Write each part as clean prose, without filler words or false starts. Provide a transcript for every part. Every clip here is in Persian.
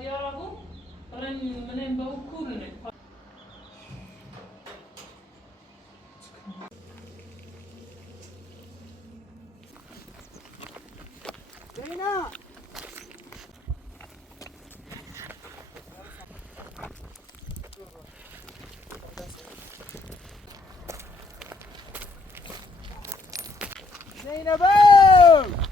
دیارابو من با کورونه زینا زینبو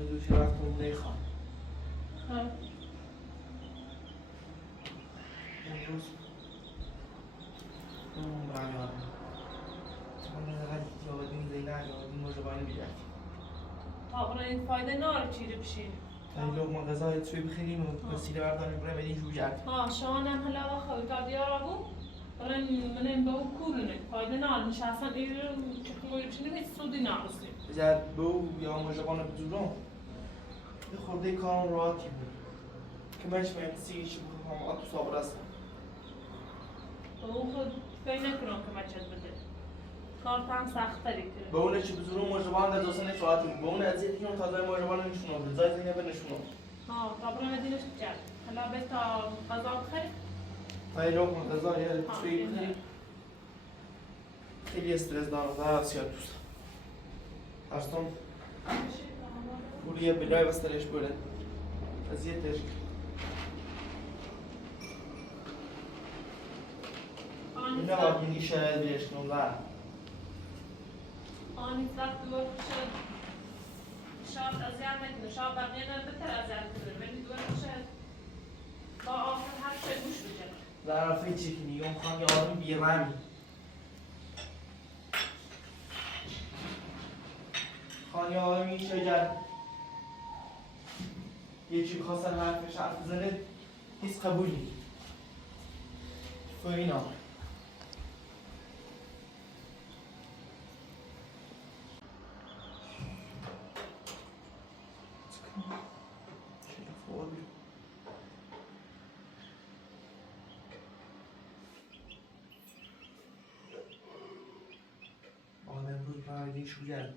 ندوشی رفتم نیخوام امروز اون برمیارم من نقدر یادین زینه یادین مجربانی بیدرد طبعا این فایده ناره چیره بشین این لغمه غذای توی بخیریم و وسیله برداریم برای بدین جو جرد شانم هلا خواهی تا دیارابو من با کورونه فایده ناره نشستم ایرو چکلوی بشینیم هیچ سودی نرسیم بجرد بو یا مجربانه بدورم یه خورده کارم راحتی بود که منش باید سیگیشی بخوام آتو صابر هستم تو خود فکر نکنم که بچت بده کار تام سخت‌تری کنه به اونه چی بزرون مجربان در دوستان ایش راحتی بود به اونه از یکی کنم تازه مجربان نشونم بود زای زینه بنشونم طبعا مدینش جد هلا بیت تا غذا بخیر های لغمه غذا یه توی بخیریم خیلی استرس دارم و سیاد دوست هستم پولیه بلای بسترش بوده اذیتش اینا باید اینی شاید بیش کنم و آنی وقت دور شد شاید اذیت نکنه شاید بقیه نه بهتر اذیت کنه ولی دور شد با آخر هر شی گوش بده ظرفه چی که میگم خواهم یه آدم بیرمی خواهم یه آدمی شجر یه چی خواستن حرفش حرف بزنه هیچ قبولی تو اینا آدم روز برای شو گرد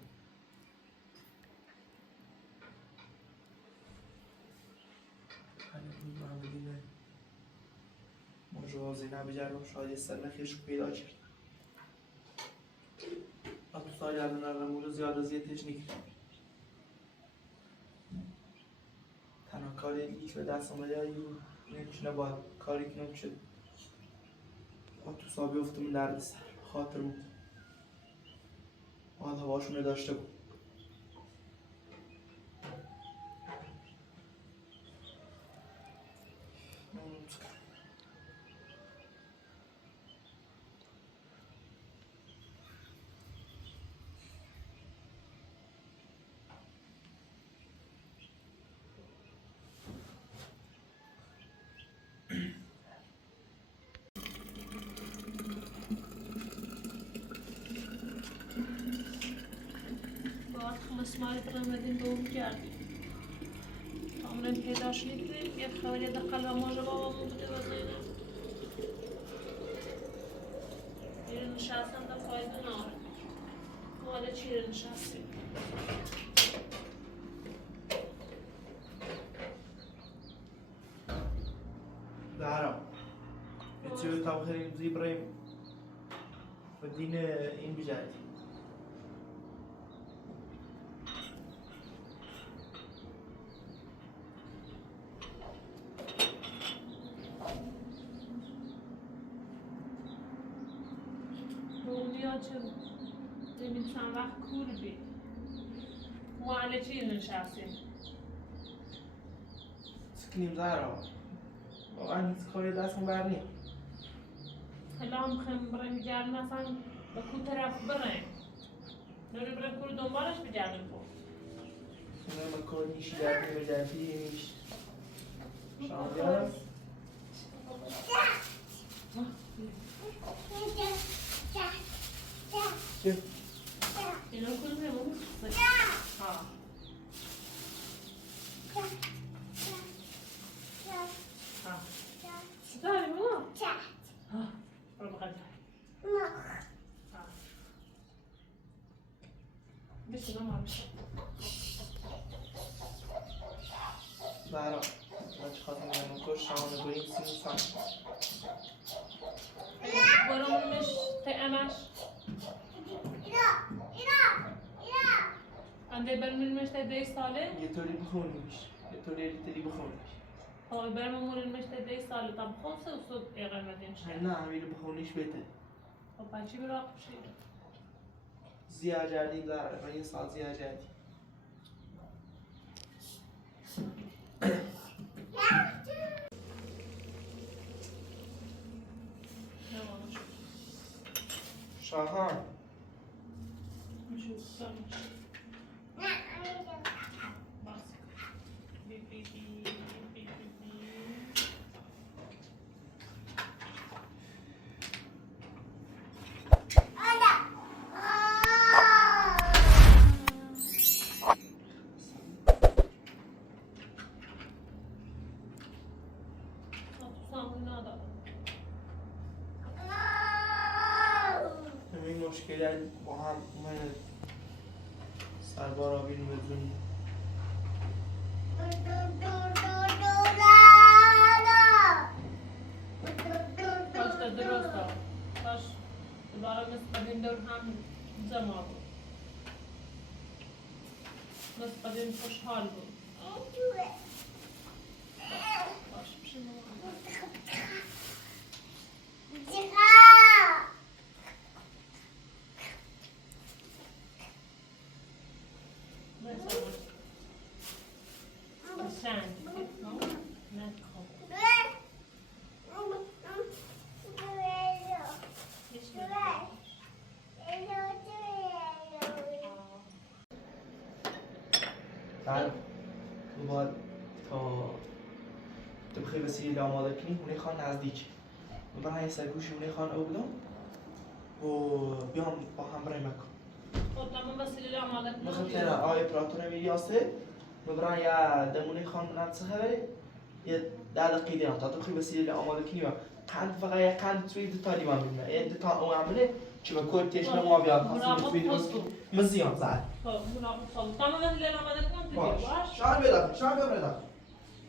امروز محمدینه مجرد زینه بجرم شاید یه سر نخیش پیدا کرد تو سال الان رمول زیاد از یه تکنیک تنها کاری دیگه که به دست آمده یا نمیشه باید کاری کنم شد تو سابی افتم درد سر خاطر بود باید هواشونه داشته بود مسمار برامدین دوم کردیم عمرن پیداش نکردیم یه خبری دقل و ماجه بابامون بوده و زینه یه نشستم دا فایده ناره ماله چی رو نشستیم دارم اتیو تا بخیریم زی بریم و دین این بجردیم چه ببین چند وقت کور بید ماله چی نشستیم سکنیم زهرا واقعا هیچ کاری دستم بر نیم حالا هم خیم بریم بگردیم اصلا به کو طرف بریم نوری بریم کور دنبالش بگردیم خب سنه من کار نیشی دردیم بجردی نیش شما بیارم چه؟ اینا کدومه مامان؟ ها ها چی داری مامان؟ ها برو بقدر ها بشین مامان بشین برا بچه خواهد میگم کش شامانه بریم سیم سم برو مش تأمش انده برمون مشته دی ساله یه طوری بخونیش یه طوری لیتری بخونیش آه برمون مشته دی ساله طب خمسه و صبح اقامت مشته نه همیلو بخونیش بهتر خب بچی براق بشید زیاد جردی داره من یه سال زیاد جردی نه مامان شاهان شو سامش باز بی بی بی بی بی بی سامون ندارم همین مشکلی با هم اومد سربار آبین بدونی باش تا درست ها باش دوباره مثل قدیم دور هم جمع بود مثل قدیم خوشحال بود باش بشین مامان بعد تو باید تا تو بخوای وسیله آماده کنی اونه خان نزدیک برای این سرگوشی اونه خان او بدم و بیام با هم برای مکن خب تمام وسیله آماده کنم مثل تنه آی پراتور میری آسه برای یه دمونه خان نفسه خبری یه 10 دقیقه دیگه تا تو بخوای وسیله آماده کنی و قند فقط یه قند توی دو تا لیوان میدونه یه دو تا اون عمله چی به کل تیش ما بیاد خاصی توی درست مزیان زد خب خب تمام وسیله آماده کنم تو باش باش شان بیاد شان بیاد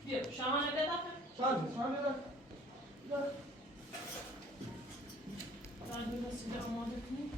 بیا شاهانه بدم شان بیاد بعد وسیله آماده کنی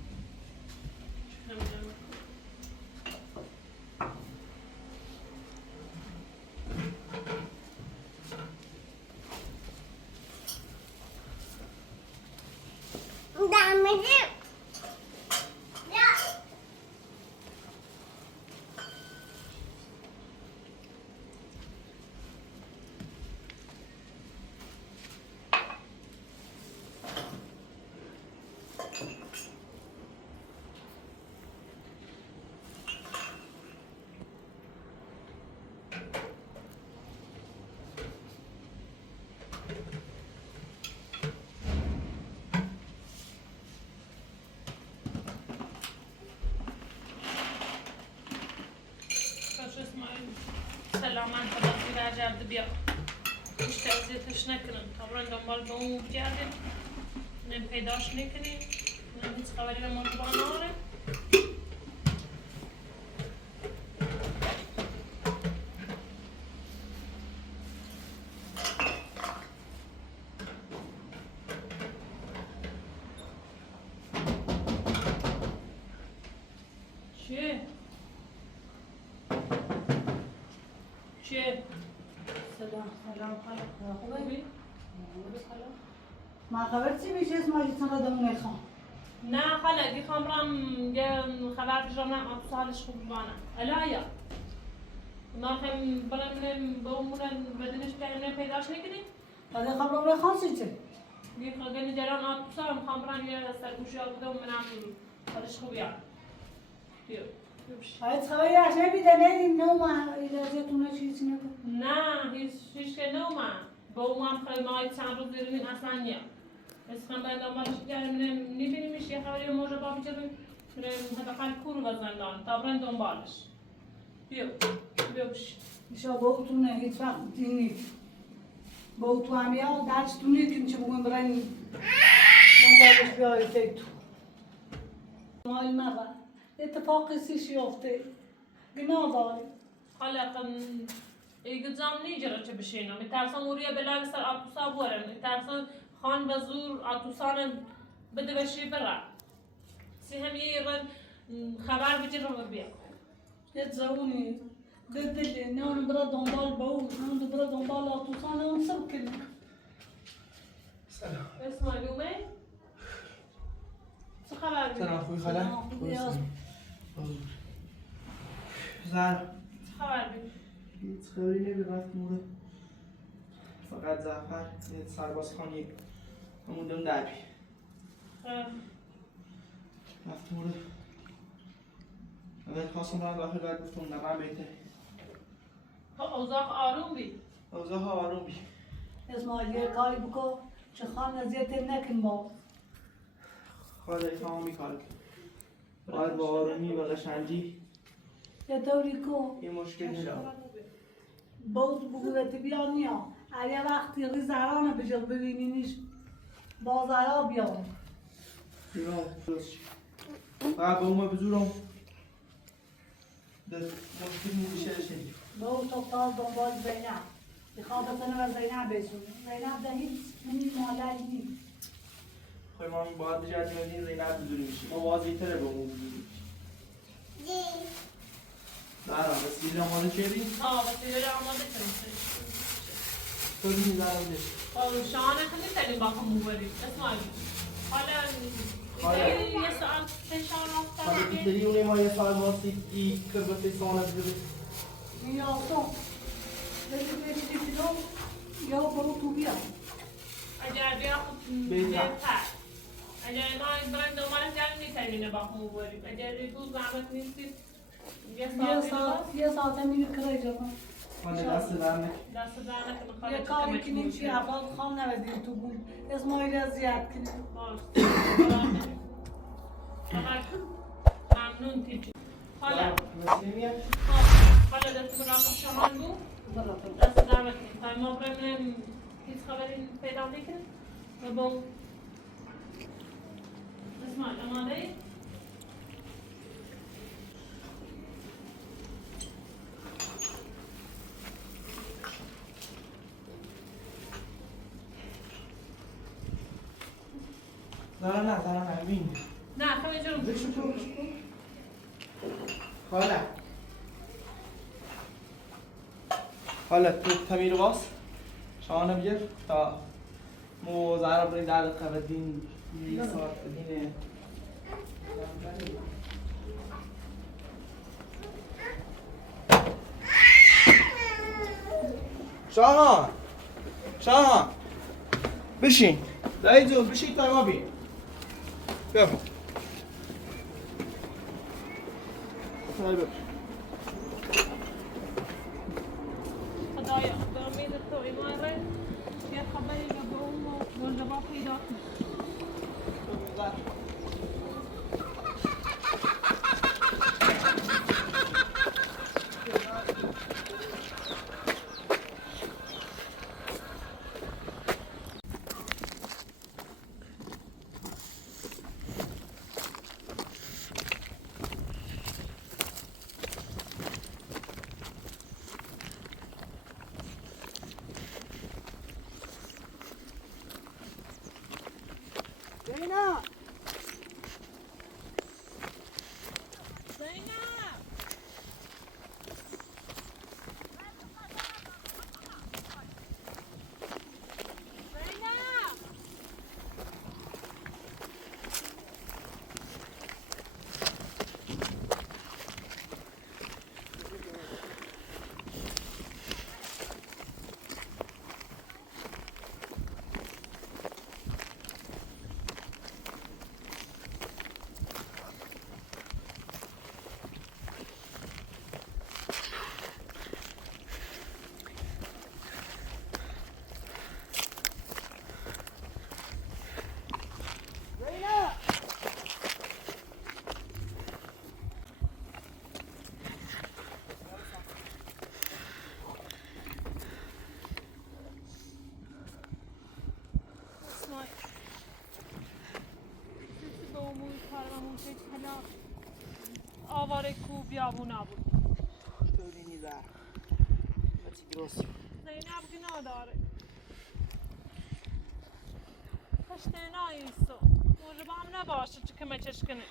سلامت خدا خدا جرد بیا مشت اذیتش نکنم طبعا دنبال به اون بگردیم نم پیداش نکنیم نم هیچ خبری به ما با ناره چیه؟ چیه؟ سلام خاله خوبه؟ خوبی؟ ما خبر چی میشه اسم ماجی تنها دمونه خان نه خاله دی خامرم یه خبر بجرم نه سالش خوب بانم الایا ما هم برم با اونمون بدنش کردیم پیداش نکنیم بعد خبر خان چی یه خاله جران آتوسا خامرم یه سرگوشی آبوده و منم سالش خوبیه بیا هیچ خبری عشقی بیده نیدیم نو ما اجازهتونه چیزی نکن نه هیچ که نوما با اون هم خیلی ماهی چند روز دیرین اصلا نیا اسخان باید آمالش کردیم نبینیمش یه خبری موجه با بجرم بریم حداقل کور بزندان تا برن دنبالش. بیا بش. ایشا با تو نه هیچ وقت دینی با تو هم یا درس تو نیکن چه بگویم برن دنبالش بیایی تی تو مال مرا اتفاقی سیشی افته گناه داری حالا ایگه زام نیجره چه بشینم. میترسم اوریا بلای سر آتوسا بورم. میترسم خان به زور آتوسان بده بشی برا. سی هم یه رن خبر بگیر رو بیا. یه زبونی دلی نه اون برا دنبال با اون نه برا دنبال آتوسان اون سب کنی سلام. اسم معلومه؟ چه خبر بگیر؟ سلام خوبی خاله؟ خوبی هست. زهرا چه خبر بگیر؟ هیچ خبری نبی رفت موره فقط زعفر یه سرباز خانی هموندم دربی رفت موره اول خواستم را داخل باید گفتم نمه بهتره اوضاع آروم بی. اوضاع آروم بی اسماعیل یه کاری بکن چه خان اذیت نکن با خاله تمامی کار کرد باید با آرومی و قشنگی یه طوری کن یه مشکل نرم بود بگویت بیا نیا اگه وقتی ری زرانه بجل ببینینیش با زرا بیا بیرون درست شد فقط با اومه بزورم مشکل میشه شدید بود تا تاز دنبال زینب میخواد بتنه و زینب بسونه زینب ده هیچ اونی مالایی نیست خواهی ما باید بجرد مدین زینب بزوری میشیم ما واضحی تره با اون بزوری زهرا وسیله آماده کردی؟ وسیله آماده کنیم. تو دیگه زهرا بده شانه کنی تنیم با هم بوریم. اسماعیل. حالا یه ساعت فشار حالا آفتابه. که داری اونه ما یه سال واسه ای کربت سانه بده این یاسون بگی بشتی پیلو یا برو تو بیا اگر بیا خود بهتر. اگر ما برای دنبال جمع میتونیم با هم بوریم. اگر روز زحمت نیستید یه ساعت میری کرای جوان حالا دست درنه دست در نکنه خاله یه کاری کنیم چی اول خان نودیم تو بود اسماعیل از زیاد کنیم ممنون تیجی. حالا وسیله میاد؟ حالا دست برای شما بود براتون دست در نکنیم تا ما بریم هیچ خبری پیدا نکنیم و با اسماعیل اماده ای؟ زهرا نه بین نه خواهی جرم بشو خاله حالا تو تمیر باز شانه بگیر تا مو زهرا بریم در دقیقه بدین یه ساعت بدین شاهان بشین دایی جون بشین تا ما بین بیا خدایا به امید تو ایمان ره یه خبری به اون و گلجبا پیدا کن برامون فکر حالا آواره کو بیابون نبود ببینی بر بچی درست زینب گناه داره پشتینا ایسو موجب هم نباشه چه کمه چشکنه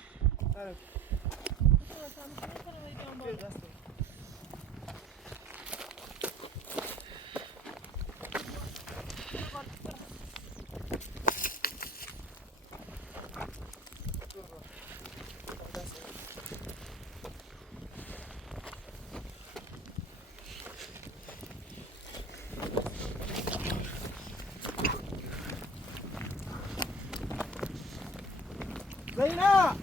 آره بیر دست زینا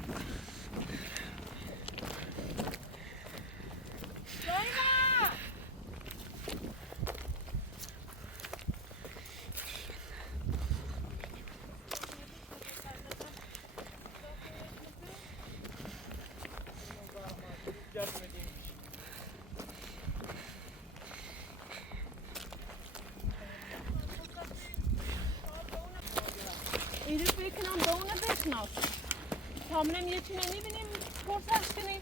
ایرو فکر کنم با اونه بشناس تا منم یکی نمیبینیم پرسش کنیم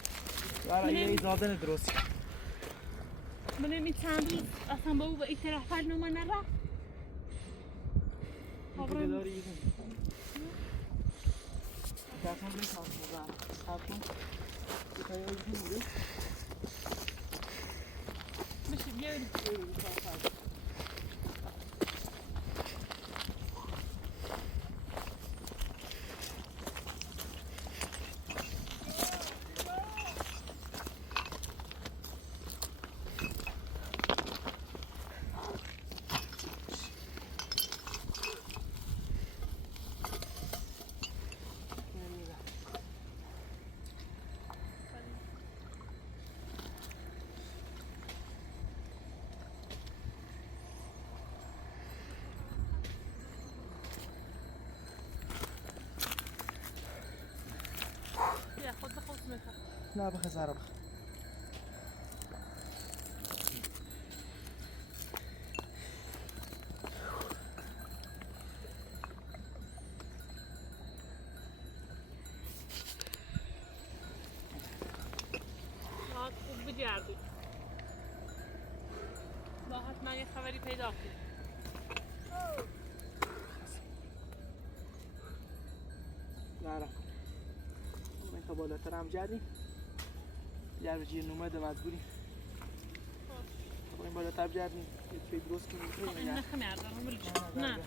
برای یه ایزاده درست منم این چند روز اصلا با او به این طرف پر نما نرفت دیگه داری ایزون دستان بری سانس بزن سب کن بکنی ایزون بری بشه بیاریم بیا خود به خود میکن نه بخی زهره بخی راحت خوب بگردی راحت من یه خبری پیدا کنم زهره من تا بالاتر هم جردیم جرب جیر نومده مجبوریم این بالاتر بجردیم یه توی درست کنیم این نخه مردم بلوش نه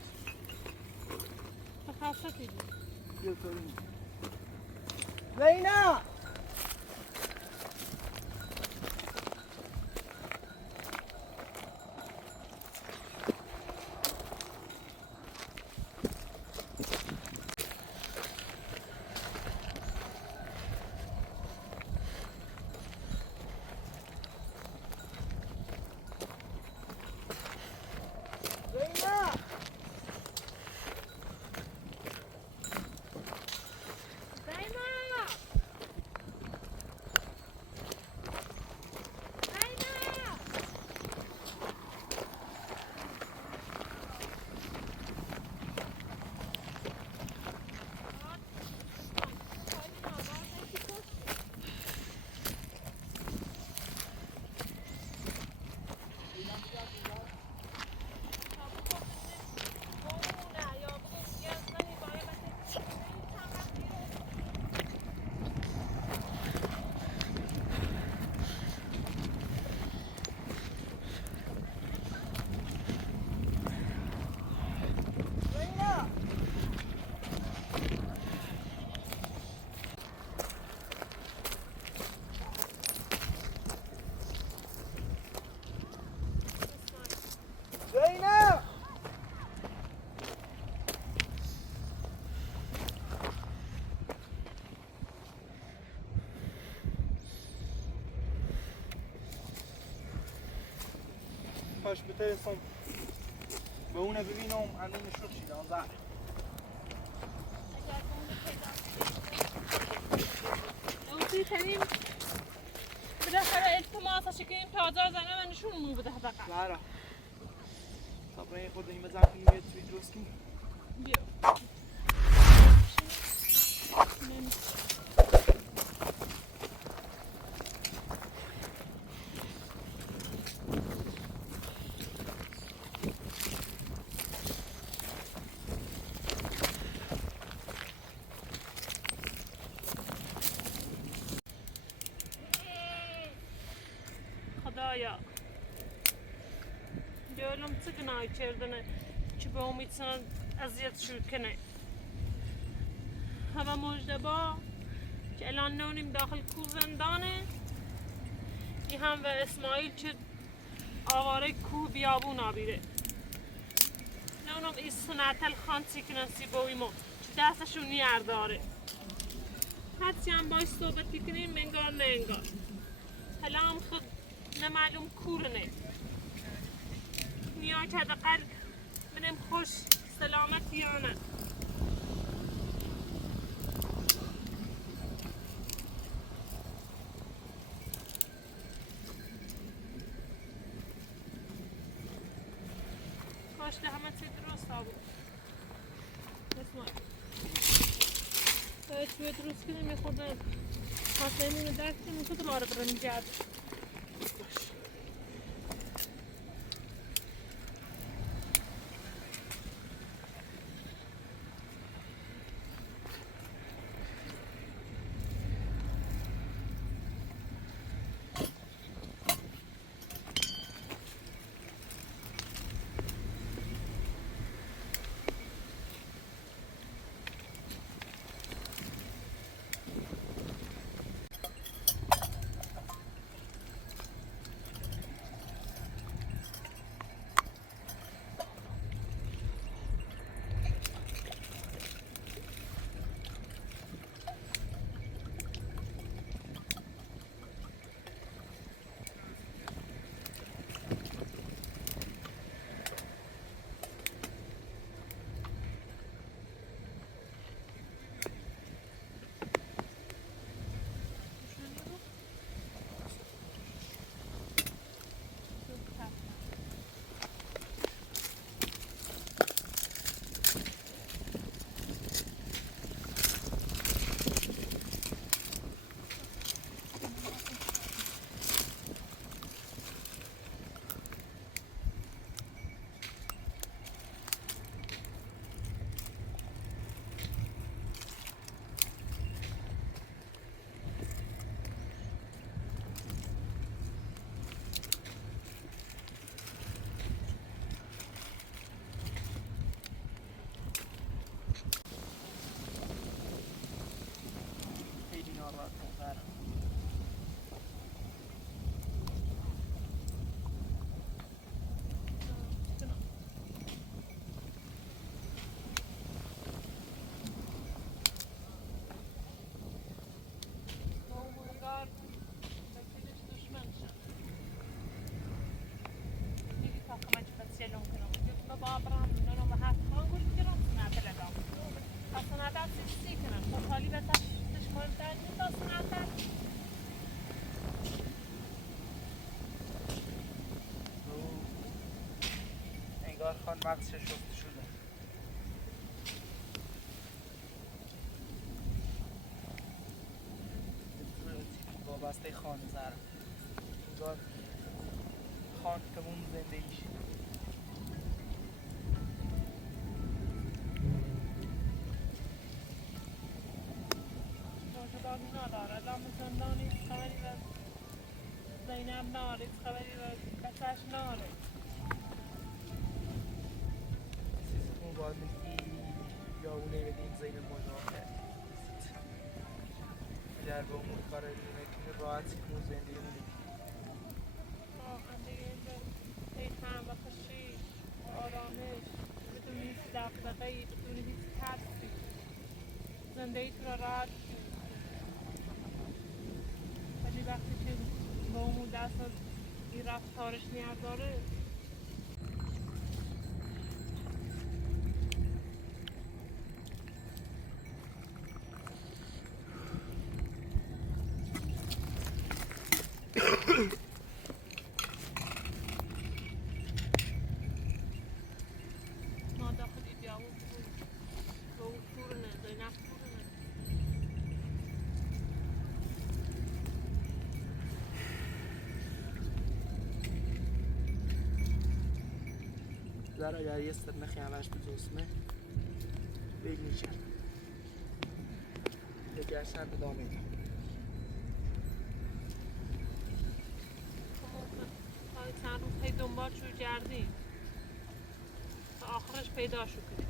بخواست دیدی بیا کنیم زینا کاش بترسم به اونه ببینم اندون شد شیده آن زهر اوتی تنیم بالاخره التماسش کنیم تا آزار زنه و نشون مو بده حداقل زهره تا برای خود این بزن کنیم یه توی درست کنیم بیا خدایا دیولم چه گناهی کردنه که به امید سنن اذیت شو کنه هوا مجدبا که الان نونیم داخل کو زندانه ای هم و اسماعیل که آواره کو بیابون آبیره نونم ای سنتل خانسی کنن سی بویمو که دستشون نیار داره حدسی هم باید صحبتی کنیم انگار نه انگار حالا هم خود نمعلوم کورنه نیا که حداقل منم خوش سلامت یا نه کاش ده همه چی درست بود اسماعیل باید چوی درست کنیم یه خود خاصه ایمونو درک کنیم خود رو برم جد خیلی ناراحت زهرا انگار خان مغزش شسته شده وابسته خان زهرا انگار خان تموم زندگیش زینب ناره خبری و کسش ناره اون باید میگی یا اونه بدین زین مجاهده در به امور کار نکنه راحت کنو زندگی مونی واقعا دیگه اینجا هم و خشیش آرامش بدون هیچ دقدقه‌ای بدون هیچ ترسی زندگی تو را راحت ولی وقتی که با اون دست این رفتارش نیاز داره ما داخلی بیاون بود با اون کورنه زینب کورنه زهرا اگر یه سر نخی همش بزوسمه بیگ میشه دیگر سر بدامه دنبال شو کردیم تا آخرش پیدا شو کنیم.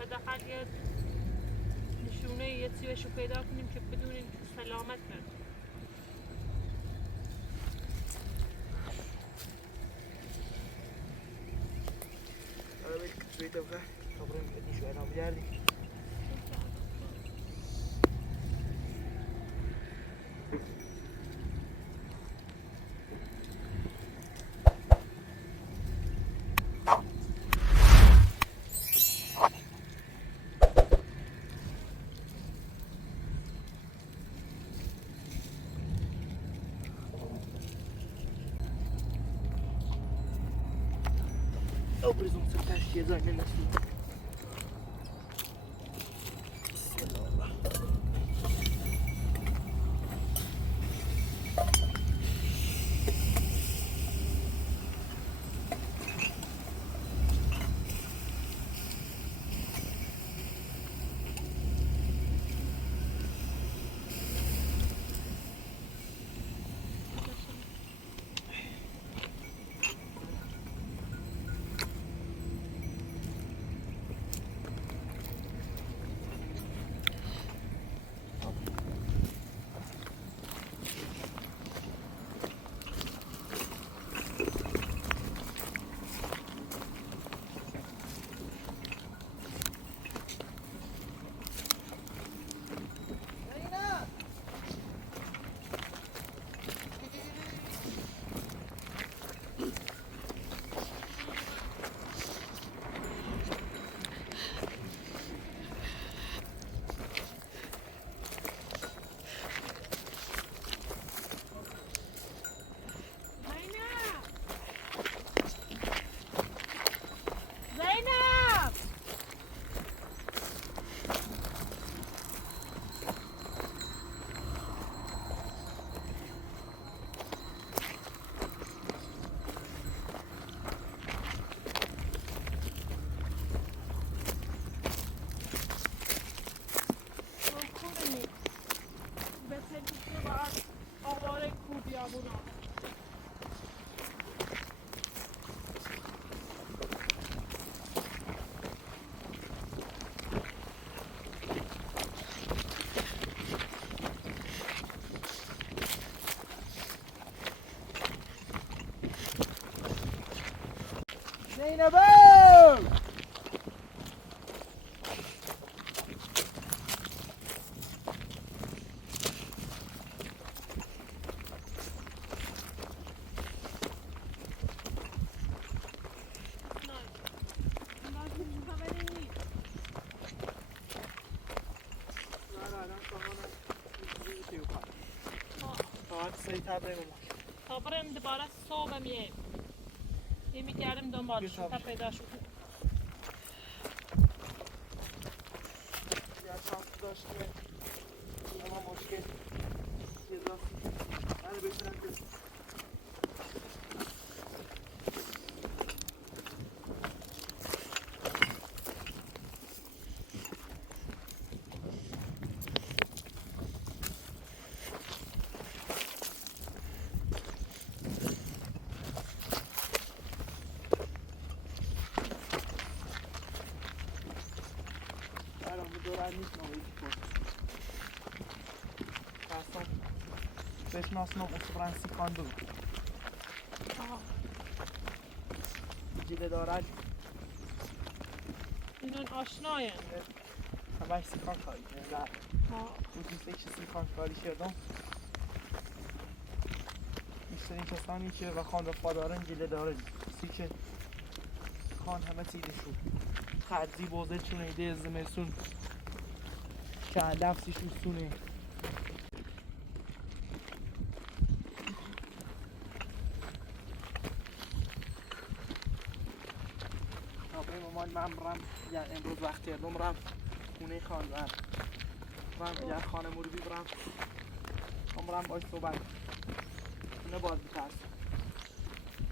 حداقل یه نشونه یه چیزشو پیدا کنیم که بدونیم که سلامت کرد. حالا بریم توی طبقه تا بریم بدیشو ادامه گردیم. او برزون سرتش یه زنگ نسیم. زینبه تا بریم دوباره صبح میاییم. یه میگردیم دنبالش تا پیدا شد. یا شانس داشتیم اما مشکل یه راستی من بهترم که دوران نیست نوعی کن فرسان بشناسنم اصبرانسی کاندو جیده دارد اینان آشناین همش سیکان کاری کنه بودیسته که سیکان کاری کردم بیشترین کسانی که و خان رفا دارن جیده دارد سی که خان همه تیده شد خدزی بوزه چون ایده زمستون که لفظیش اصونه نابه مامان من برم یعنی امروز وقتی ادام رم خونه خان رم یعنی خانه مروبی برم هم برم باش صحبت خونه باز بترسم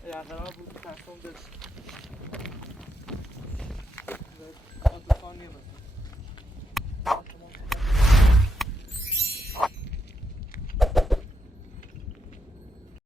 اگر قرار بود بترسم